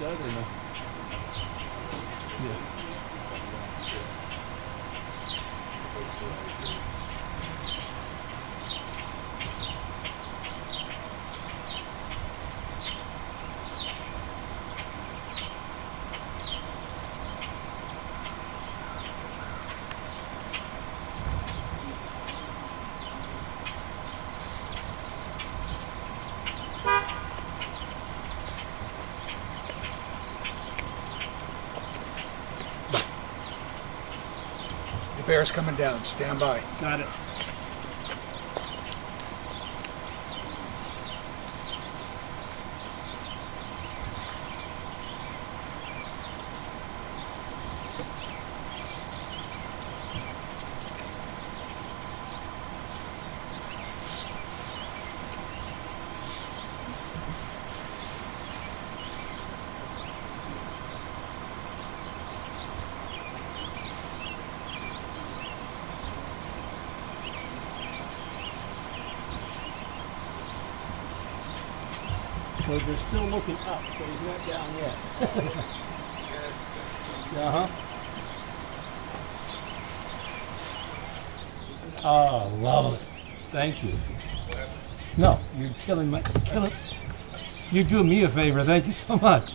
said, or no? Yeah. The bear's coming down. Stand by. Got it. So they're still looking up, so he's not down yet. Uh-huh. Oh, lovely. Thank you. No, you're killing. You're doing me a favor. Thank you so much.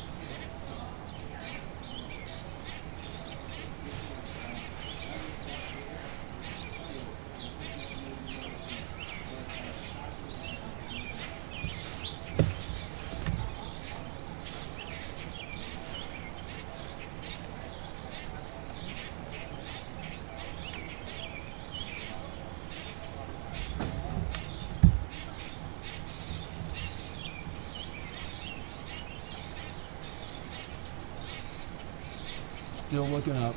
Still looking up.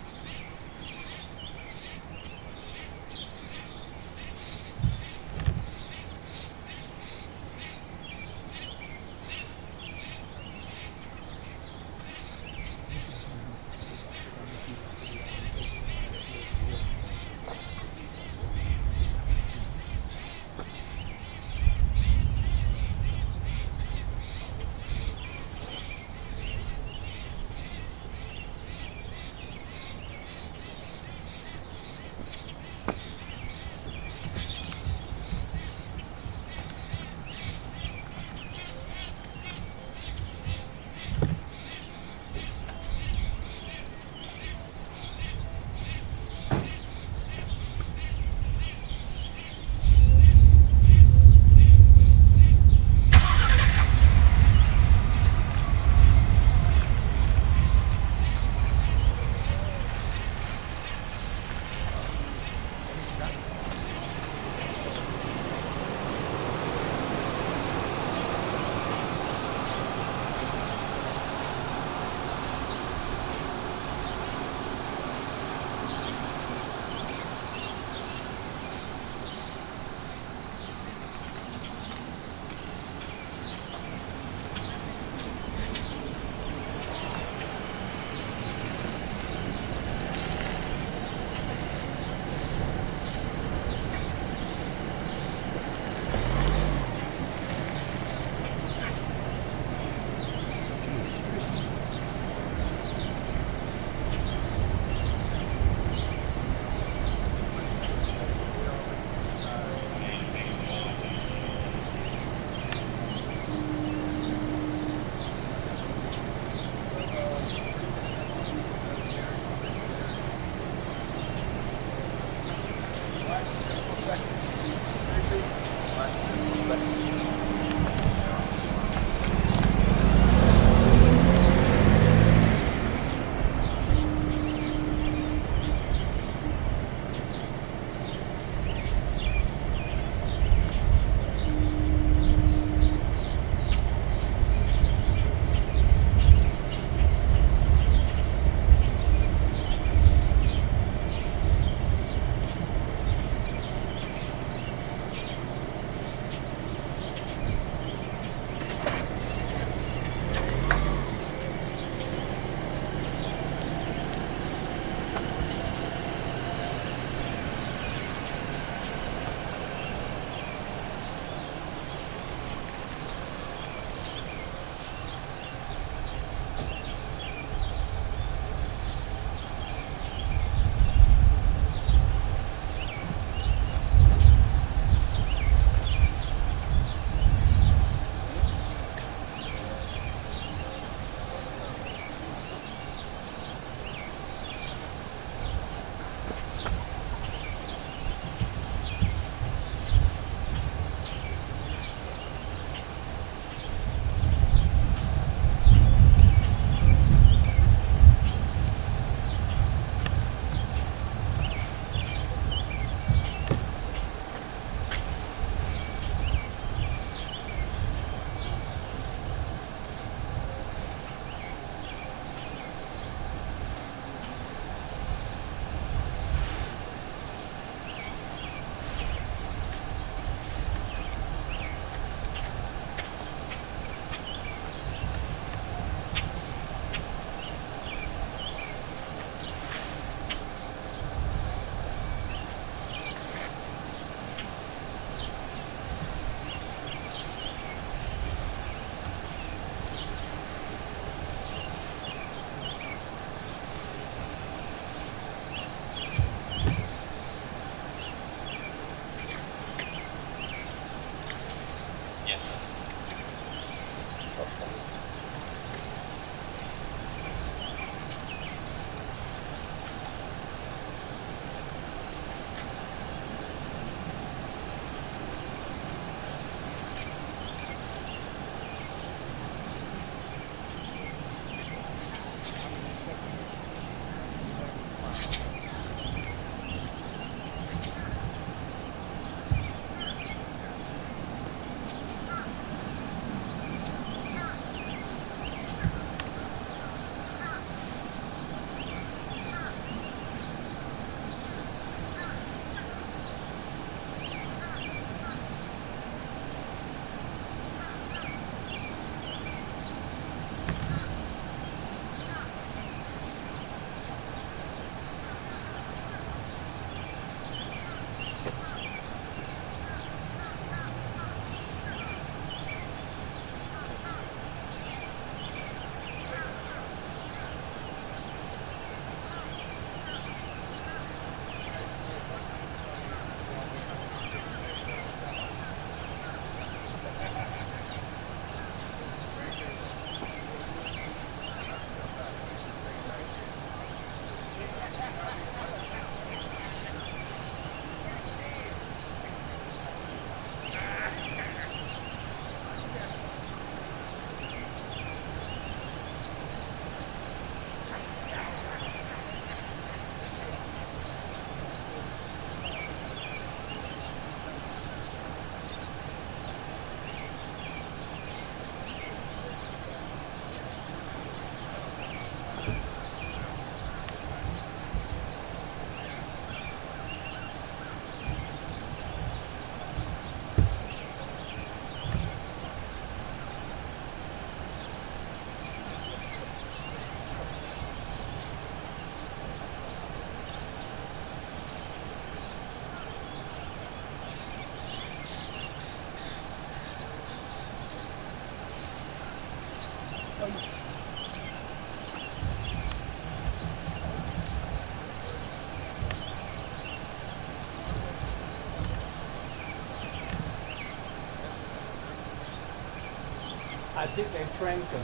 I think they've tranked him.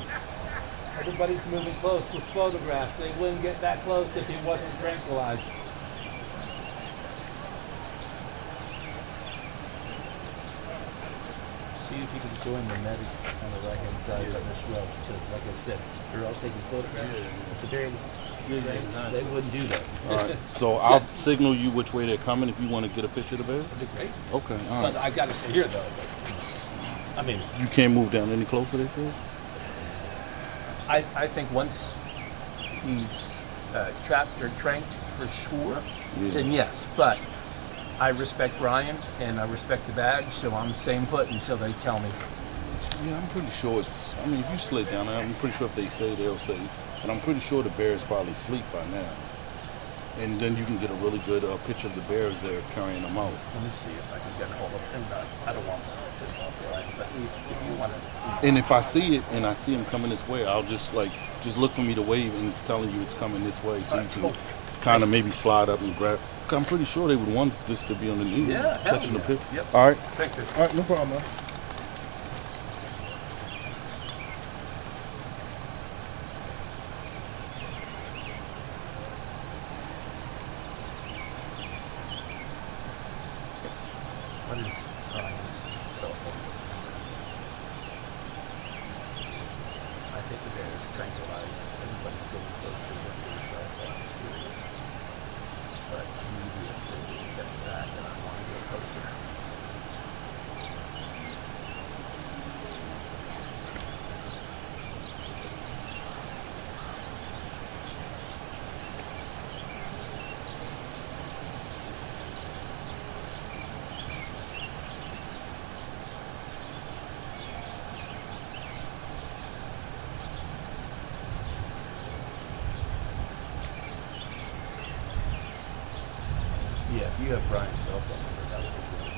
Everybody's moving close with photographs. They wouldn't get that close if he wasn't tranquilized. See if you can join the medics on the right-hand side of the shrubs, because like I said, they're all taking photographs. So they wouldn't do that. All right, so I'll signal you which way they're coming if you want to get a picture of the bear. That'd be great. Okay, all right. But I got to stay here, though. But, I mean, You can't move down any closer, they said? I think once he's trapped or tranked for sure, then yes. But I respect Brian and I respect the badge, so I'm same foot until they tell me. Yeah, I'm pretty sure it's, I mean, if you slid down there, I'm pretty sure if they say, they'll say. But I'm pretty sure the bear is probably asleep by now. And then you can get a really good picture of the bear as they're carrying them out. Let me see if I can get a hold of him. I don't want to piss off Brian, but if you want to. And if I see it and I see him coming this way, I'll just look for me to wave and it's telling you it's coming this way, so you can kind of maybe slide up and grab. I'm pretty sure they would want this to be on the news. Yeah, catching the pic. Yep. All right. Thank you. All right, no problem, man. What is Brian's cell phone? I think the bear is tranquilized. Everybody's getting closer with their cell phones here. But media said they kept back and I want to go closer. Yeah, if you have Brian's cell phone number, that would be good.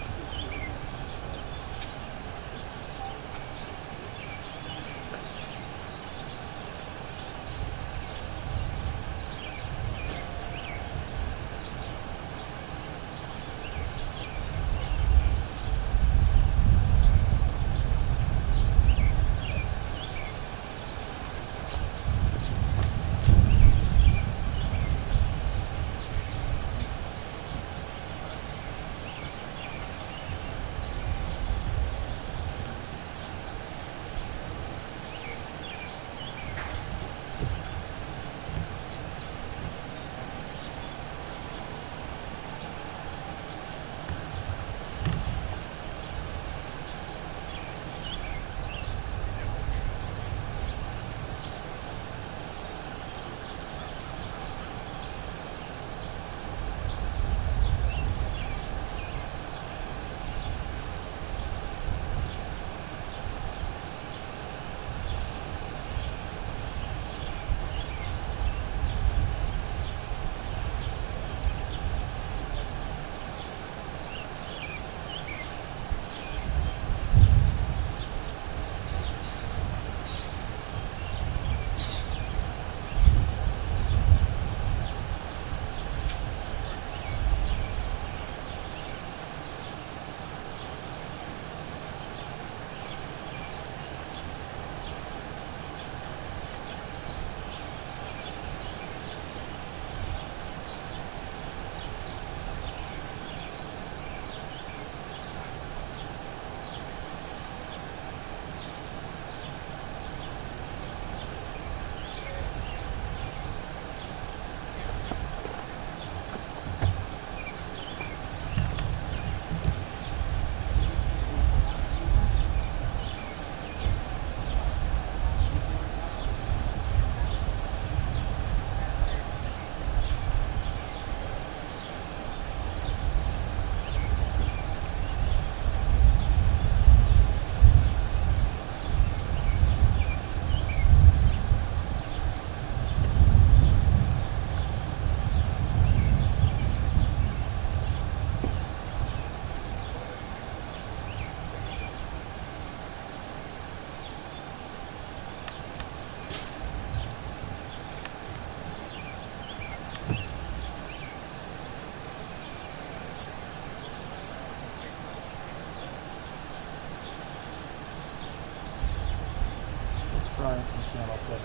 Channel 7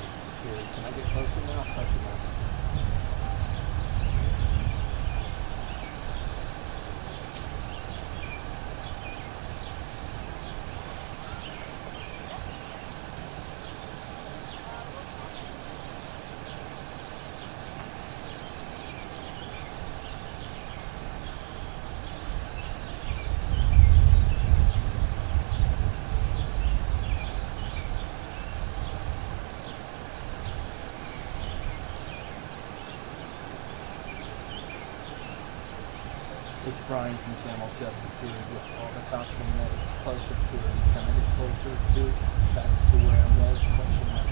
period. Can I get closer now? Question mark. It's Brian from Channel 7 period with all the tops and it's closer period. Can I get closer to back to where I was? Question mark.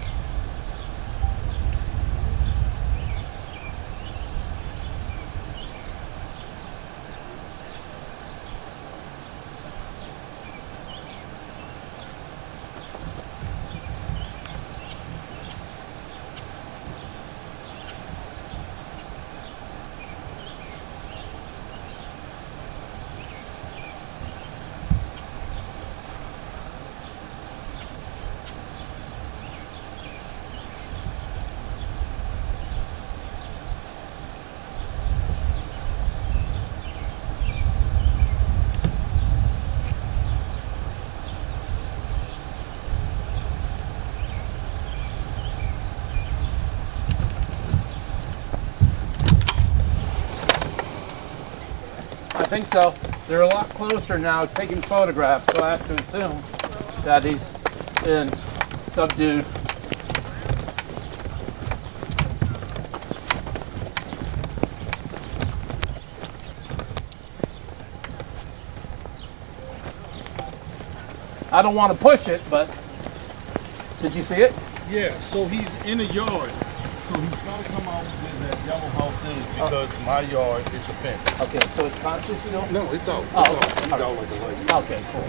I think so. They're a lot closer now taking photographs, so I have to assume that he's been subdued. I don't want to push it, but did you see it? Yeah, so he's in a yard. So he's got to come out where that yellow house is because my yard, it's a fence. Okay, so it's conscious still? No, it's out. Oh, It's out. He's out like a light. Okay, cool.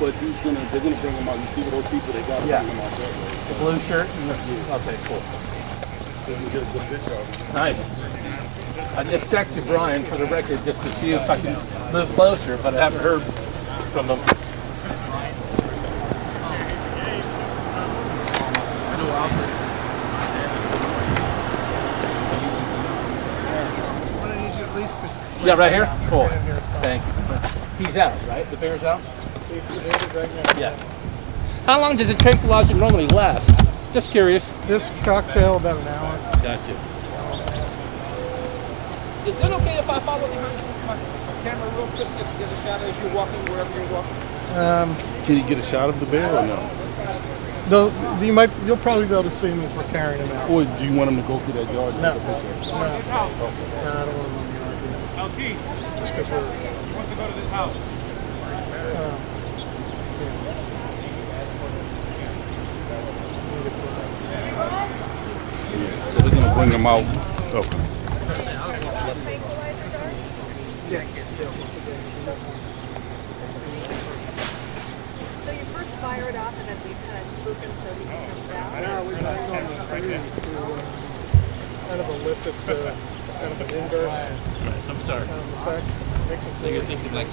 But they're gonna bring him out. You see what those people, they gotta bring him out that way. The blue shirt and the, okay, cool. So you can get a good picture of him. Nice. I just texted Brian for the record just to see if I can move closer, but I haven't heard from him. Yeah, right here? Cool. Thank you. He's out, right? The bear's out? He's sedated right now. Yeah. How long does a tranquilizer normally last? Just curious. This cocktail about an hour. Gotcha. Is it okay if I follow behind you with my camera real quick just to get a shot as you're walking, wherever you're walking? Can you get a shot of the bear or no? You'll probably be able to see him as we're carrying him out. Or do you want him to go through that yard? No. And take a picture? No, I don't want him on the yard. LT, Just because we're. he wants to go to this house. Yeah, so they're gonna bring him out. Okay. So you first fire it off and then we kind of spook him so he comes out? Yeah, we bang on the tree to kind of elicits kind of an inverse I'm sorry. effect. Makes him So you're thinking like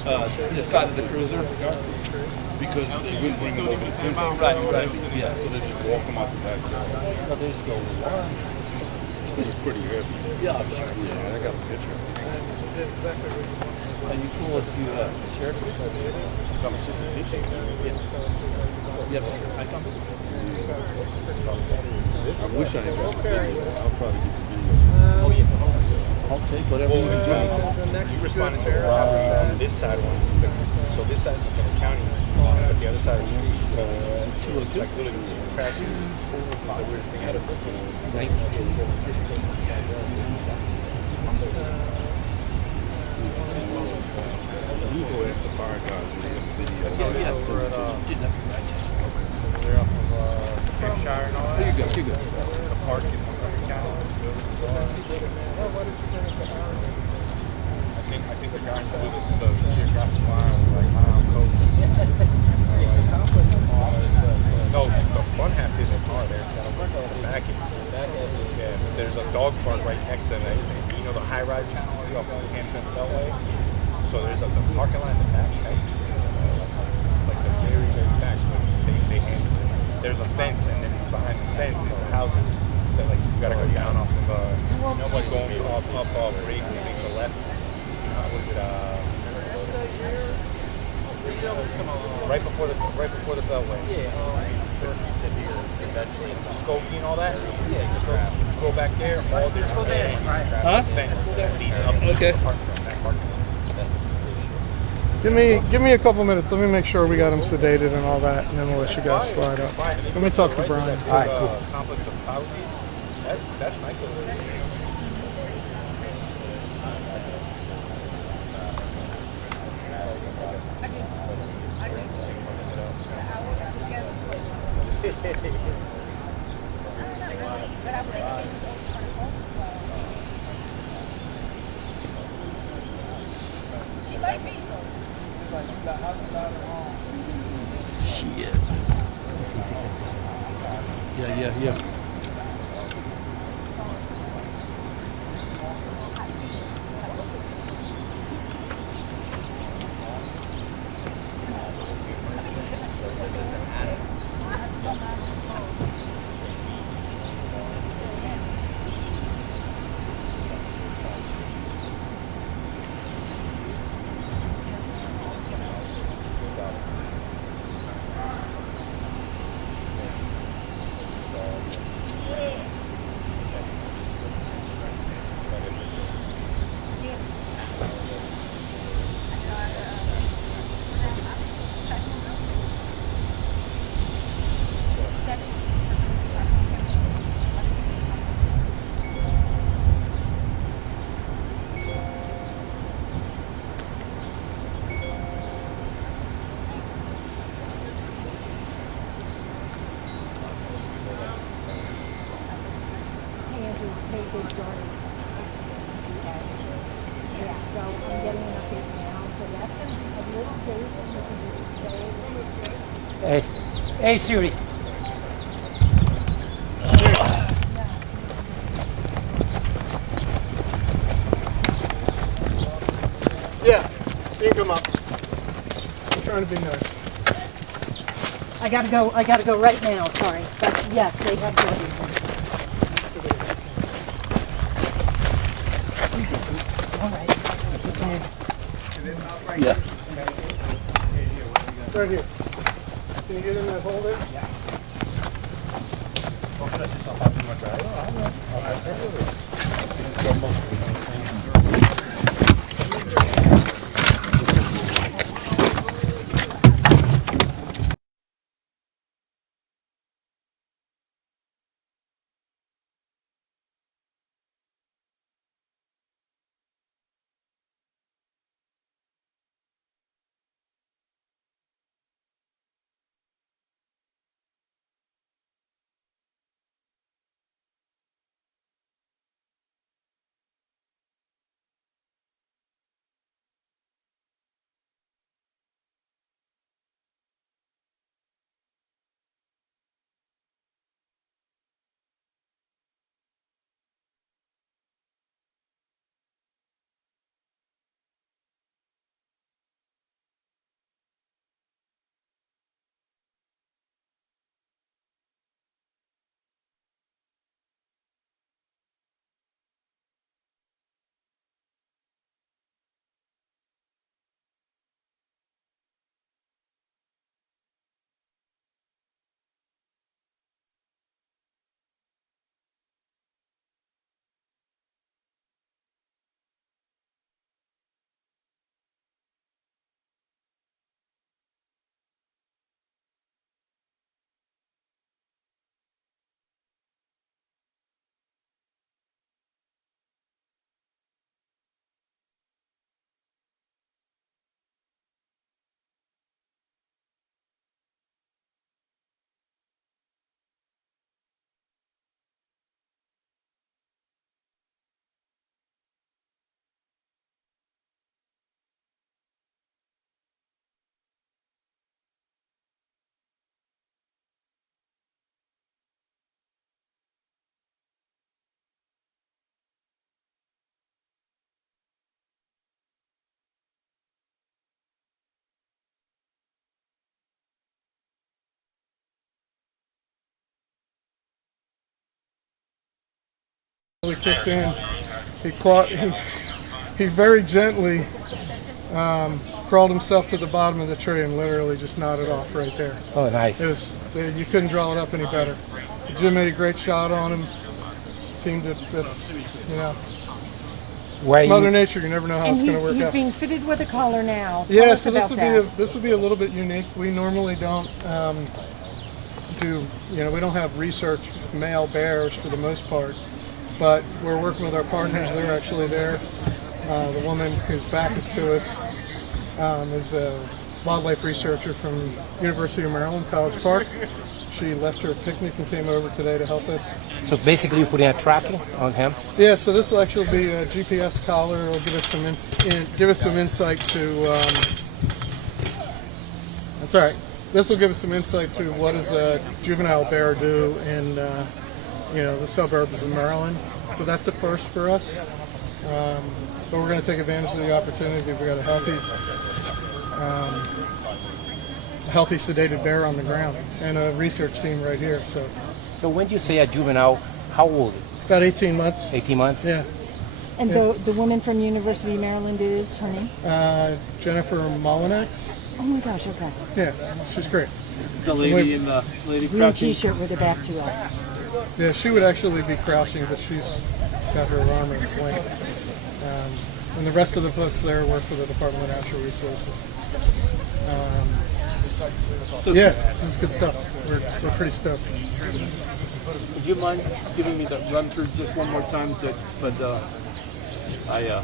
this side of the cruiser? Because they wouldn't bring him over the fence. Right, yeah. So they just walk him out the back door. Oh, there's still one. It's pretty heavy. Yeah. Yeah, I got a picture. Exactly what you want. Are you cool if you share it? No, it's just a picture. Yeah, but I found it. I wish I had got the video. I'll try to get the video. Oh, yeah. I'll take whatever you can find. The next You responded to her. This side was, so this side is in the county, but the other side is like literally tracks. The weirdest thing out of it. You go ask the fire guys and they have the video. Let's get it over at Didn't have to righteous. they're off of Hampshire and all that. Here you go, here you go. The park in Montgomery County. I think the guy who was the geographic line was like mile coast. No, the front half isn't hard there. The back is. Yeah, but there's a dog park right next to that. You know the high rise you can see off the Hampshire Spellway? So there's the parking lot in the back, like the very back. They handle it. There's a fence, and then behind the fence is Right before the beltway. Yeah. It's Skokie and all that. Yeah. Just go back there. All this. Go there. Huh? Fence that leads up to Okay. the parking lot. Give me a couple minutes. Let me make sure we got him sedated and all that, and then we'll let you guys slide up. Let me talk to Brian. All right, cool. Complex of houses. That's nice over there. Shit. Let's see if he can. Yeah. Hey Siri. Yeah, you can come up. I'm trying to be nice. I gotta go right now, sorry. But yes, they have to everything. All right. Yeah. Right here. Can you get in that hole there? Yeah. Don't stress yourself out too much, right? He kicked in. He very gently crawled himself to the bottom of the tree and literally just nodded off right there. Oh, nice. It was, you couldn't draw it up any better. Jim made a great shot on him. Team that's, you know, Where it's Mother you, Nature. You never know how And it's going to work he's out. being fitted with a collar now. Tell Yeah, us so about that. this will be a little bit unique. We normally don't do, you know, we don't have research male bears for the most part, but we're working with our partners. They're actually there. The woman whose back is to us is a wildlife researcher from University of Maryland, College Park. She left her picnic and came over today to help us. so basically you're putting a tracking on him? Yeah, so this will actually be a GPS collar. It'll give us some insight to. That's all right. This will give us some insight to what does a juvenile bear do in, you know, the suburbs of Maryland. So that's a first for us. But we're going to take advantage of the opportunity. We've got a healthy sedated bear on the ground and a research team right here. So when you say a juvenile, how old? About 18 months. 18 months? Yeah. And the woman from University of Maryland is her name? Jennifer Molinax. Oh my gosh, okay. Yeah, she's great. The lady in the lady Green crouching. t-shirt with her back to us. Yeah, she would actually be crouching, but she's got her arm in a sling. And the rest of the folks there work for the Department of Natural Resources. So Yeah, this is good stuff. We're pretty stoked. would you mind giving me the run through just one more time? I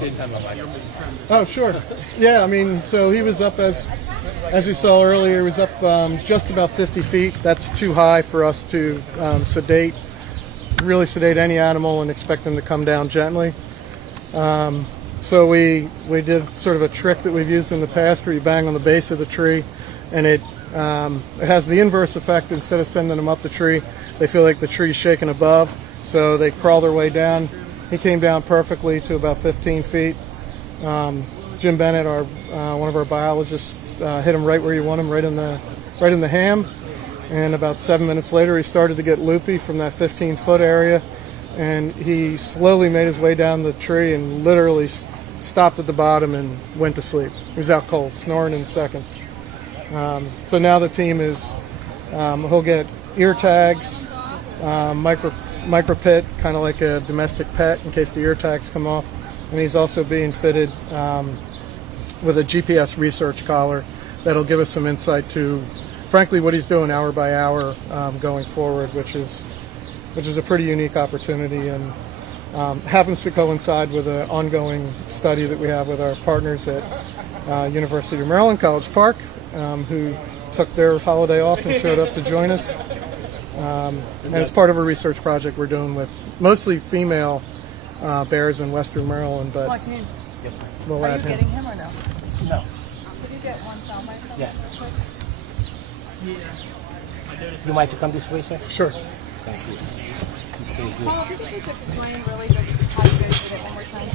didn't have my mic. Oh, sure. Yeah, I mean, so he was up as you saw earlier, he was up just about 50 feet. That's too high for us to really sedate any animal and expect them to come down gently. So we did sort of a trick that we've used in the past where you bang on the base of the tree and it has the inverse effect. Instead of sending them up the tree, they feel like the tree's shaking above, so they crawl their way down. He came down perfectly to about 15 feet. Jim Bennett, one of our biologists, hit him right where you want him, right in the ham. And about 7 minutes later, he started to get loopy from that 15-foot area, and he slowly made his way down the tree and literally stopped at the bottom and went to sleep. He was out cold, snoring in seconds. So now the team is, he'll get ear tags, micro pit, kind of like a domestic pet in case the ear tags come off. And he's also being fitted with a GPS research collar that'll give us some insight to, frankly, what he's doing hour by hour going forward, which is a pretty unique opportunity and happens to coincide with an ongoing study that we have with our partners at University of Maryland, College Park, who took their holiday off and showed up to join us. And it's part of a research project we're doing with mostly female bears in Western Maryland, but we'll Are add you him. getting him or no? No. Could you get one soundbite from Yeah. him? You mind to come this way, sir? Sure. Thank you. Paul, if you could just explain really just how you guys did it one more time.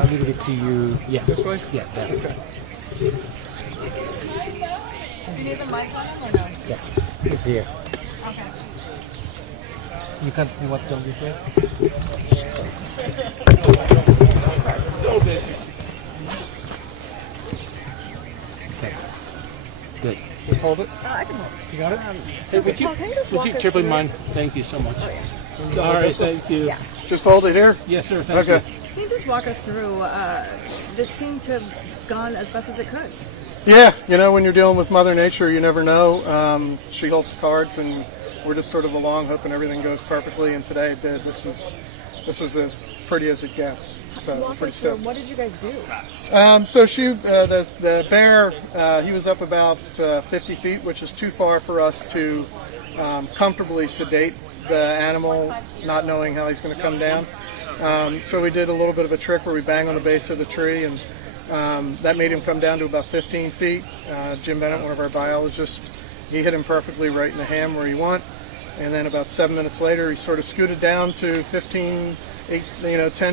I'll leave it to you. Yeah. This way? Yeah, that way. Do you need the mic on him or no? Yeah. It's here. Okay. You want to come this way? Okay. Good. Just hold it. I can hold it. You got it? Hey, would you, Paul, can you just would walk you us triple through- mind? Thank you so much. All right, thank you. Yeah. Just hold it here? Yes, sir. Thank Okay. you. Can you just walk us through, this seemed to have gone as best as it could. Yeah, you know, when you're dealing with Mother Nature, you never know. She holds the cards, and we're just sort of along hoping everything goes perfectly, and today it did. This was as pretty as it gets. So Walk pretty us through, stoked. what did you guys do? So the bear, he was up about 50 feet, which is too far for us to comfortably sedate the animal, not knowing how he's going to come down. So we did a little bit of a trick where we bang on the base of the tree, and that made him come down to about 15 feet. Jim Bennett, one of our biologists, he hit him perfectly right in the ham where you want. And then about 7 minutes later, he sort of scooted down to 10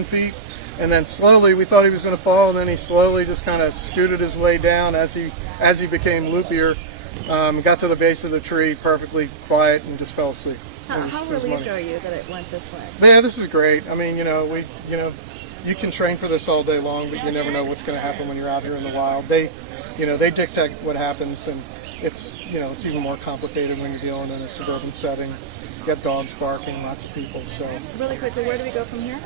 feet. And then slowly, we thought he was going to fall, and then he slowly just kind of scooted his way down as he became loopier. Got to the base of the tree, perfectly quiet, and just fell asleep. How It was relieved money. are you that it went this way? Yeah, this is great. I mean, you can train for this all day long, but you never know what's going to happen when you're out here in the wild. They dictate what happens, and it's even more complicated when you're dealing in a suburban setting. You got dogs barking, lots of people. So Really quickly, where do we go from here?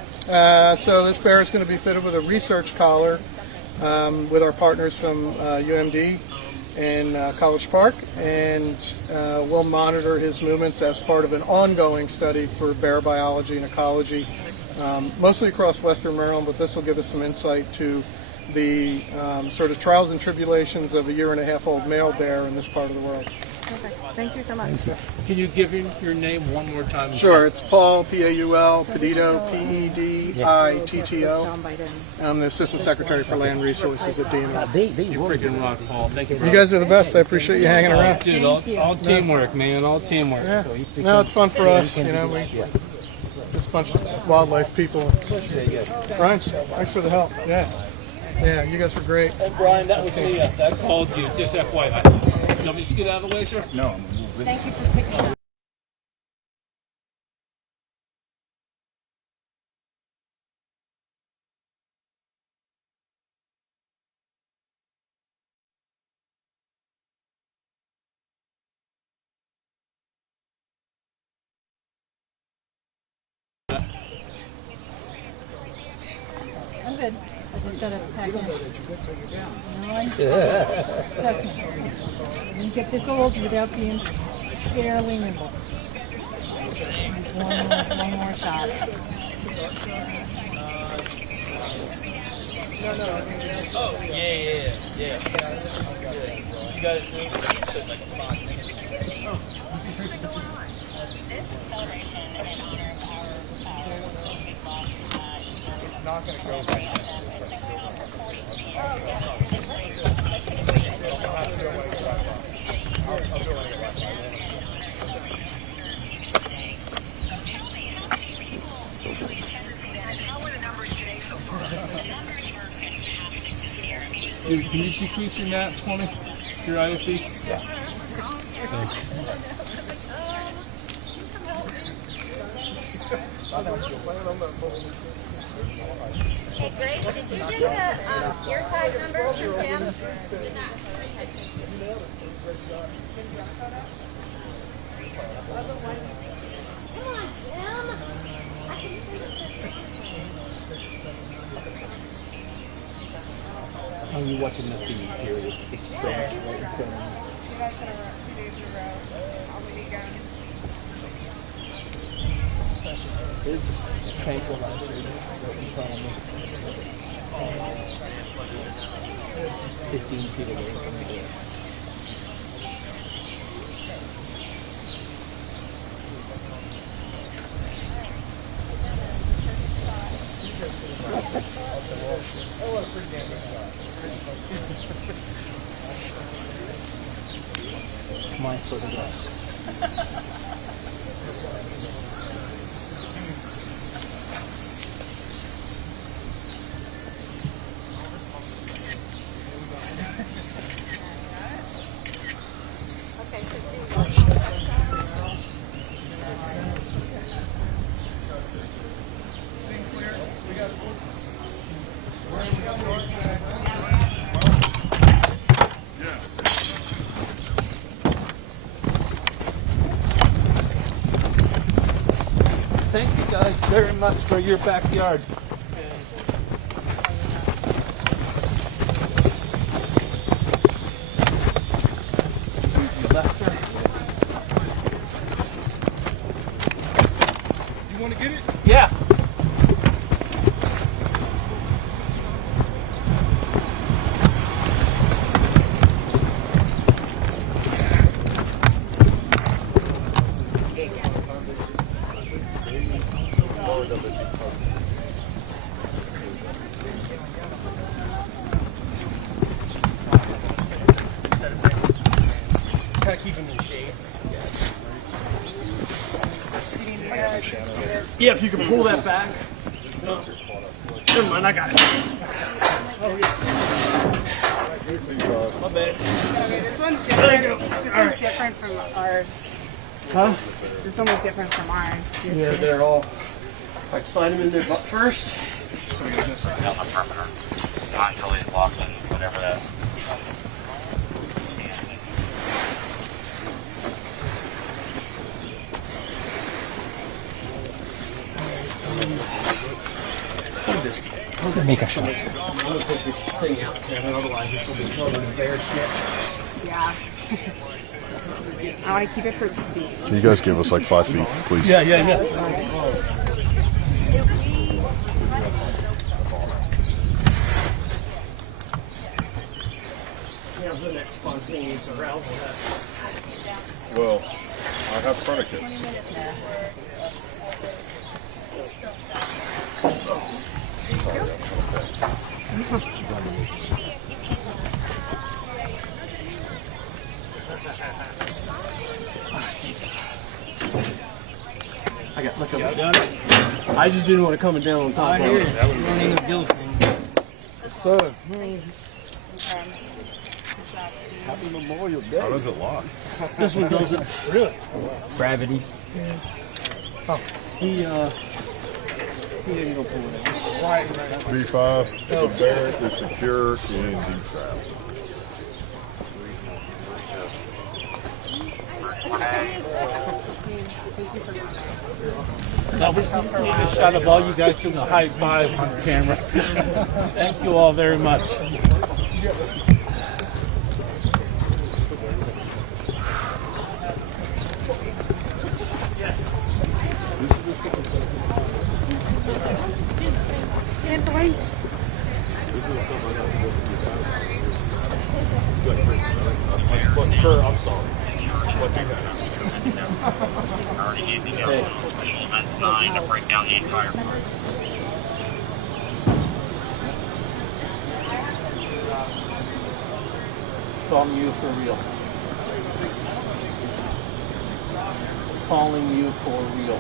so this bear is going to be fitted with a research collar with our partners from UMD in College Park, and we'll monitor his movements as part of an ongoing study for bear biology and ecology, mostly across Western Maryland, but this will give us some insight to the sort of trials and tribulations of a 1.5-year-old male bear in this part of the world. Perfect. Thank you so much. Can you give your name one more time? Sure, it's Paul, Paul, Pedito, Peditto. I'm the Assistant Secretary for Land Resources at DNR. You freaking rock, Paul. Thank you. You guys are the best. I appreciate you hanging around. Dude, all teamwork, man. All teamwork. Yeah. No, it's fun for us. We just a bunch of wildlife people. Brian, thanks for the help. Yeah, you guys were great. And Brian, that was me. I called you. Just FYI. You want me to just get out of the way, sir? No, I'm moving. Thank you for picking up. I'm good. I just gotta pack in. No, trust me. I didn't get this old without being fairly nimble. Just one more shot. Oh, yeah. You got it too? It took like a 5 minutes. It's not going to go like this. Dude, can you decrease your naps for me? Your IFB? Yeah. Thanks. Hey, Grace, did you get the ear tag numbers from Tim? How are you watching this TV period? It's trash. It's tranquilizer. Right in front of me. 15 feet away from the door. My photographs. Thank you guys very much for your backyard. You left, sir? You want to get it? Yeah. Kind of keep him in shape. Yeah, if you can pull that back. Never mind, I got it. My bad. Okay, this one's different. This one's different from ours. Huh? This one was different from ours. Yeah, they're all. Like slide them in their butt first. Out the perimeter. Not until he's locked in whatever that. Make a shot. Yeah. I want to keep it pristine. Can you guys give us like 5 feet, please? Yeah. How's the next spontaneous arousal happens? Well, I have predicates. I got look up. I just didn't want to come down on top of it. Sir. Happy Memorial Day. How does it lock? This one doesn't. Really? Gravity. He didn't go pull it out. B5, the bear is secure in deep trap. Now we need a shot of all you guys doing a high five on camera. Thank you all very much. Stand away. Sir, I'm sorry. Already gave me a visual design to break down the entire part. Calling you for real. Calling you for real.